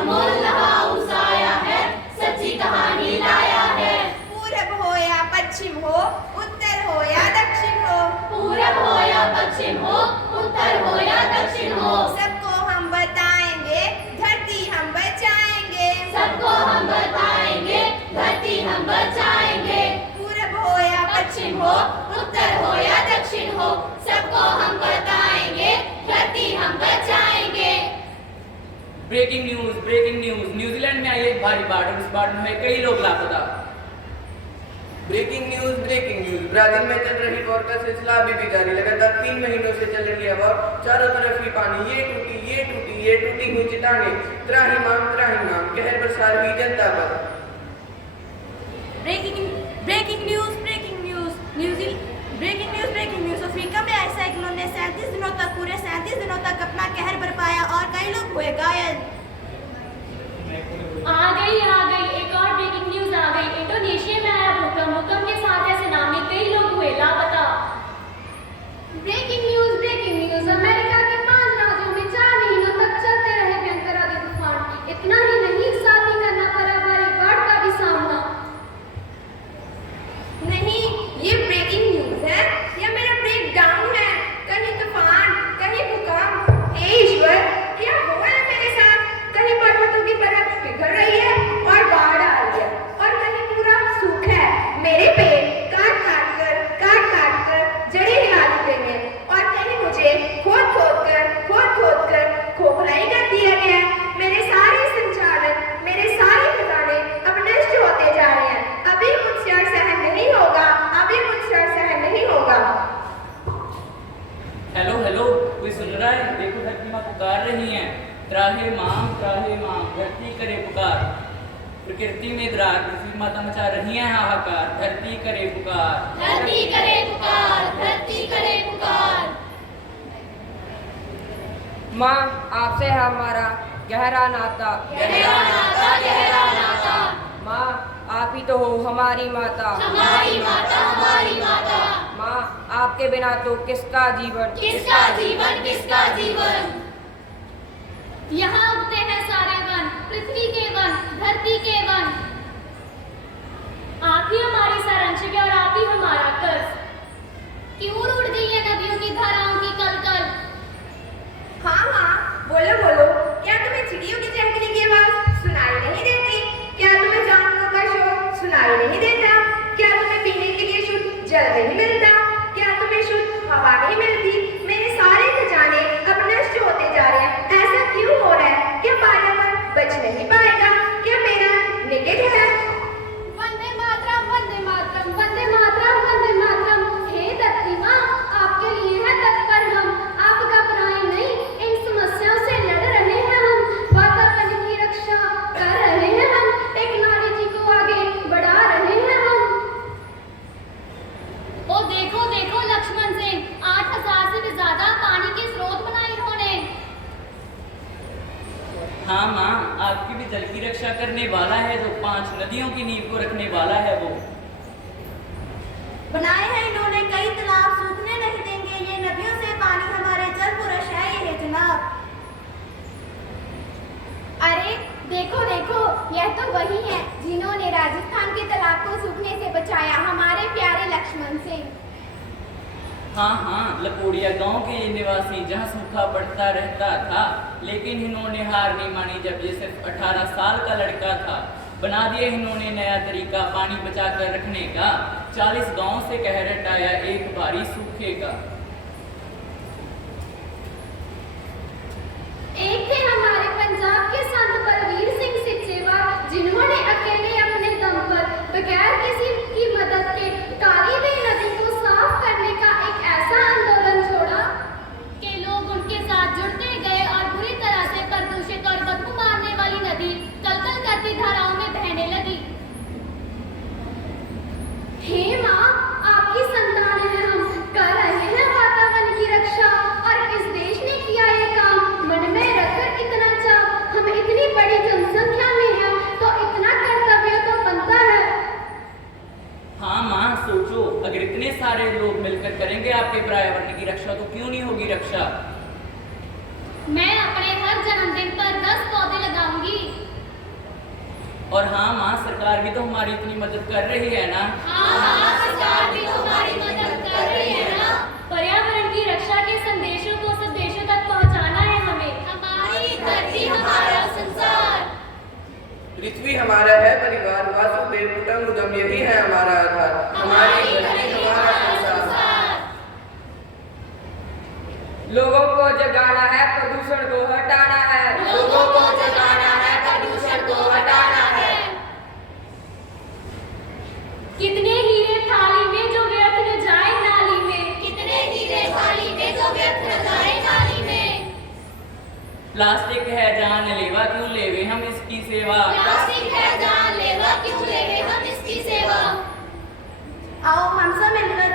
Amul house आया है, सच्ची कहानी लाया है। पूरब हो या पश्चिम हो, उत्तर हो या दक्षिण हो, पूरब हो या पश्चिम हो, उत्तर हो या दक्षिण हो, सबको हम बताएंगे, धरती हम बचाएंगे। सबको हम बताएंगे, धरती हम बचाएंगे। पूरब हो या पश्चिम हो, उत्तर हो या दक्षिण हो, सबको हम बताएंगे, धरती हम बचाएंगे। ब्रेकिंग न्यूज, न्यूजीलैंड में आई एक भारी बाढ़ और इस बाढ़ में हुए कई लोग लापता। ब्रेकिंग न्यूज, ब्राजील में चल रही वॉर का सिलसिला अभी भी जारी। लगातार 3 महीनों से चल रही है वॉर। चारों तरफ ही पानी, ये टूटी हुई चट्टानें, त्राहिमाम कहर बरसा रही जनता पर। ब्रेकिंग न्यूज, अफ्रीका में आए साइक्लोन ने 37 दिनों तक पूरे 37 दिनों तक अपना कहर बरपाया और कई लोग हुए घायल। आ गई एक और ब्रेकिंग न्यूज आ गई। इंडोनेशिया में आया भूकंप के साथ है सुनामी, कई लोग हुए लापता। ब्रेकिंग न्यूज, अमेरिका के 5 राज्यों में 4 महीनों तक चलते रहे भयंकर आंधी तूफान। इतना ही नहीं, साथ ही करना पड़ा भारी बाढ़ का भी सामना। नहीं, ये ब्रेकिंग न्यूज है या मेरा ब्रेक डाउन है? कहीं तूफान, कहीं भूकंप। हे ईश्वर, क्या हुआ है मेरे साथ? कहीं पर्वतों की बर्फ पिघल रही है और बाढ़ आ रही है, और कहीं पूरा सूख है। मेरे पेड़ काट काट कर जड़ें हिला देते हैं, और कहीं मुझे खोद कर खोखलाई कर दिया गया है। मेरे सारे संचालन, मेरे सारे खजाने अब नष्ट होते जा रहे हैं। अभी मुझसे और सहन नहीं होगा। हेलो, कोई सुन रहा है? देखो धरती माँ पुकार रही है, त्राहे माम, धरती करे पुकार। प्रकृति में द्रार, पृथ्वी माता मचा रही है हाहाकार, धरती करे पुकार, धरती करे पुकार, धरती करे पुकार। माँ, आपसे है हमारा गहरा नाता। माँ, आप ही तो हो हमारी माता। हमारी माता माँ, आपके बिना तो किसका जीवन। यहाँ उगते हैं सारे वन, पृथ्वी के वन, धरती के वन। आप ही हमारी सरंक्षक और आप ही हमारा कर्ज। क्यों उड़ गई है नदियों की धाराओं की कलकल? हाँ, बोलो। क्या तुम्हें चिड़ियों की चहकने की आवाज सुनाई नहीं देती? क्या तुम्हें जानवरों का शोर सुनाई नहीं देता? क्या तुम्हें पीने के लिए शुद्ध जल नहीं मिलता? क्या तुम्हें शुद्ध हवा नहीं मिलती? मेरे सारे खजाने अब नष्ट होते जा रहे हैं। ऐसा क्यों हो रहा है? क्या पर्यावरण बच नहीं पाएगा? क्या मेरा निकट है? वंदे मातरम, वंदे मातरम, वंदे मातरम, वंदे मातरम। हे धरती माँ, आपके लिए है तत्पर हम। आप घबराएं नहीं, इन समस्याओं से लड़ रहे हैं हम। वातावरण की रक्षा कर रहे हैं हम। टेक्नोलॉजी को आगे बढ़ा रहे हैं हम। ओ देखो लक्ष्मण सिंह, 8000 से भी ज्यादा पानी के स्रोत बनाए इन्होंने। हाँ माँ, आपकी भी जल की रक्षा करने वाला है, जो 5 नदियों की नींव को रखने वाला है वो। बनाए हैं इन्होंने कई तालाब, सूखने नहीं देंगे ये नदियों से पानी। हमारे जल पुरुष है ये जनाब। अरे देखो, यह तो वही है जिन्होंने राजस्थान के तालाब को सूखने से बचाया, हमारे प्यारे लक्ष्मण सिंह। हाँ, लकोड़िया गांव के ये निवासी, जहाँ सूखा पड़ता रहता था, लेकिन इन्होंने हार नहीं मानी। जब ये सिर्फ 18 साल का लड़का था, बना दिया इन्होंने नया तरीका पानी बचा कर रखने का। 40 गांव से कहर हटाया एक बारी सूखे का। एक थे हमारे पंजाब के संत बलवीर सिंह सिचेवा, जिन्होंने अकेले अपने दम पर बगैर किसी की मदद के काली बेई नदी को साफ करने का एक ऐसा आंदोलन छोड़ा कि लोग उनके साथ जुड़ते गए और बुरी तरह से प्रदूषित और बदबू मारने वाली नदी कलकल करती धाराओं में बहने लगी। हे माँ, आपकी संतान है हम, कर रहे हैं वातावरण की रक्षा। और किस देश ने किया ये काम? मन में रखकर इतना चाव, हम इतनी बड़ी जनसंख्या में हैं, तो इतना कर्तव्य तो बनता है। हाँ माँ, सोचो, अगर इतने सारे लोग मिलकर करेंगे आपके पर्यावरण की रक्षा, तो क्यों नहीं होगी रक्षा। मैं अपने हर जन्मदिन पर 10 पौधे लगाऊंगी। सरकार भी तो हमारी इतनी मदद कर रही है ना। हाँ, सरकार भी तो हमारी मदद कर रही है ना। पर्यावरण की रक्षा के संदेशों को सब देशों तक पहुंचाना है हमें। हमारी धरती हमारा संसार। पृथ्वी हमारा है परिवार, वासुदेव कुटुंबकम यही है हमारा आधार। हमारी धरती हमारा संसार। लोगों को जगाना है, प्रदूषण को हटाना है। लोगों को जगाना है, प्रदूषण को हटाना है। कितने हीरे थाली में जो व्यर्थ न जाए नाली में। कितने हीरे थाली में जो व्यर्थ न जाए नाली में। प्लास्टिक है जानलेवा, क्यों लेवे हम इसकी सेवा। प्लास्टिक है जानलेवा, क्यों लेवे हम इसकी सेवा। आओ हम सब मिलकर